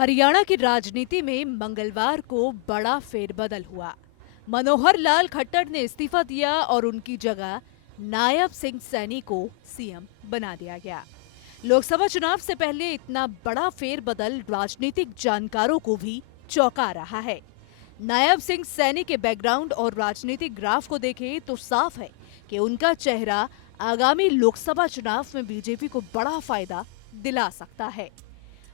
हरियाणा की राजनीति में मंगलवार को बड़ा फेरबदल हुआ। मनोहर लाल खट्टर ने इस्तीफा दिया और उनकी जगह नायब सिंह सैनी को सीएम बना दिया गया। लोकसभा चुनाव से पहले इतना बड़ा फेरबदल राजनीतिक जानकारों को भी चौंका रहा है। नायब सिंह सैनी के बैकग्राउंड और राजनीतिक ग्राफ को देखें तो साफ है कि उनका चेहरा आगामी लोकसभा चुनाव में बीजेपी को बड़ा फायदा दिला सकता है।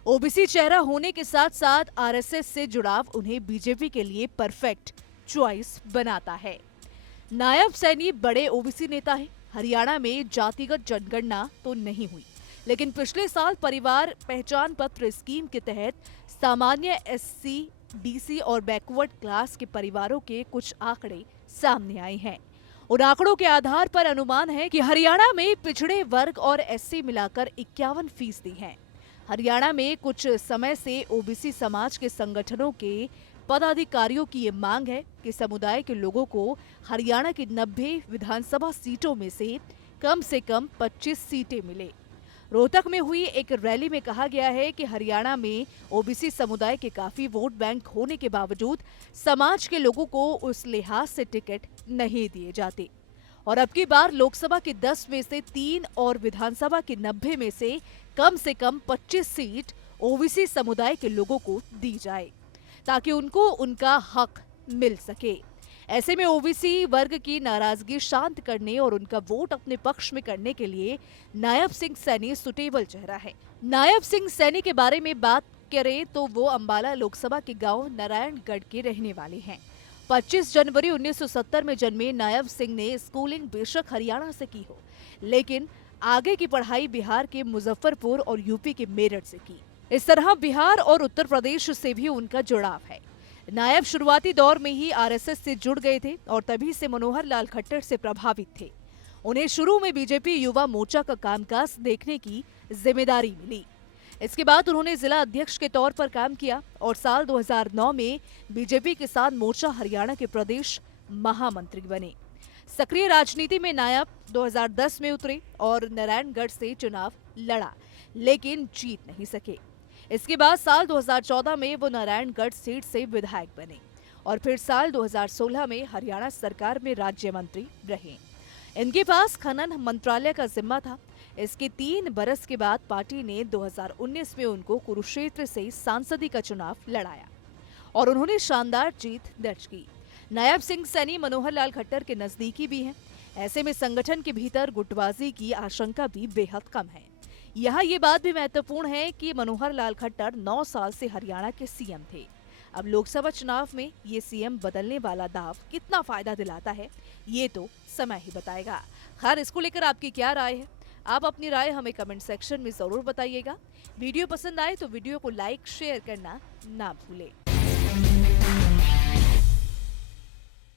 ओबीसी चेहरा होने के साथ साथ आरएसएस से जुड़ाव उन्हें बीजेपी के लिए परफेक्ट चॉइस बनाता है। नायब सैनी बड़े ओबीसी नेता हैं। हरियाणा में जातिगत जनगणना तो नहीं हुई, लेकिन पिछले साल परिवार पहचान पत्र स्कीम के तहत सामान्य एससी, डीसी और बैकवर्ड क्लास के परिवारों के कुछ आंकड़े सामने आए हैं। उन आंकड़ों के आधार पर अनुमान है कि हरियाणा में पिछड़े वर्ग और एससी मिलाकर 51% हैं। हरियाणा में कुछ समय से ओबीसी समाज के संगठनों के पदाधिकारियों की ये मांग है कि समुदाय के लोगों को हरियाणा की 90 विधानसभा सीटों में से कम 25 सीटें मिले। रोहतक में हुई एक रैली में कहा गया है कि हरियाणा में ओबीसी समुदाय के काफी वोट बैंक होने के बावजूद समाज के लोगों को उस लिहाज से टिकट नहीं दिए जाते और अब की बार लोकसभा की 10 में से 3 और विधानसभा की 90 में से कम 25 सीट ओबीसी समुदाय के लोगों को दी जाए ताकि उनको उनका हक मिल सके। ऐसे में ओबीसी वर्ग की नाराजगी शांत करने और उनका वोट अपने पक्ष में करने के लिए नायब सिंह सैनी सुटेबल चेहरा है। नायब सिंह सैनी के बारे में बात करें तो वो अंबाला लोकसभा के गांव नारायणगढ़ के रहने वाले हैं। 25 जनवरी 1970 में जन्मे नायब सिंह ने स्कूलिंग बेशक हरियाणा से की हो, लेकिन आगे की पढ़ाई बिहार के मुजफ्फरपुर और यूपी के मेरठ से की। इस तरह बिहार और उत्तर प्रदेश से भी उनका जुड़ाव है। नायब शुरुआती दौर में ही आरएसएस से जुड़ गए थे और तभी से मनोहर लाल खट्टर से प्रभावित थे। उन्हें शुरू में बीजेपी युवा मोर्चा का कामकाज देखने की जिम्मेदारी मिली। इसके बाद उन्होंने जिला अध्यक्ष के तौर पर काम किया और साल 2009 में बीजेपी किसान मोर्चा हरियाणा के प्रदेश महामंत्री बने। सक्रिय राजनीति में नायब 2010 में उतरे और नारायणगढ़ से चुनाव लड़ा, लेकिन जीत नहीं सके। इसके बाद साल 2014 में वो नारायणगढ़ सीट से विधायक बने और फिर साल 2016 में हरियाणा सरकार में राज्य मंत्री रहे। इनके पास खनन मंत्रालय का जिम्मा था। इसके 3 बरस के बाद पार्टी ने 2019 में उनको कुरुक्षेत्र से सांसदी का चुनाव लड़ाया और उन्होंने शानदार जीत दर्ज की। नायब सिंह सैनी मनोहर लाल खट्टर के नजदीकी भी हैं। ऐसे में संगठन के भीतर गुटबाजी की आशंका भी बेहद कम है। यहाँ ये बात भी महत्वपूर्ण है कि मनोहर लाल खट्टर 9 साल से हरियाणा के सीएम थे। अब लोकसभा चुनाव में ये सीएम बदलने वाला दाव कितना फायदा दिलाता है, ये तो समय ही बताएगा। खैर, इसको लेकर आपकी क्या राय है? आप अपनी राय हमें कमेंट सेक्शन में जरूर बताइएगा। वीडियो पसंद आए तो वीडियो को लाइक शेयर करना ना भूलें।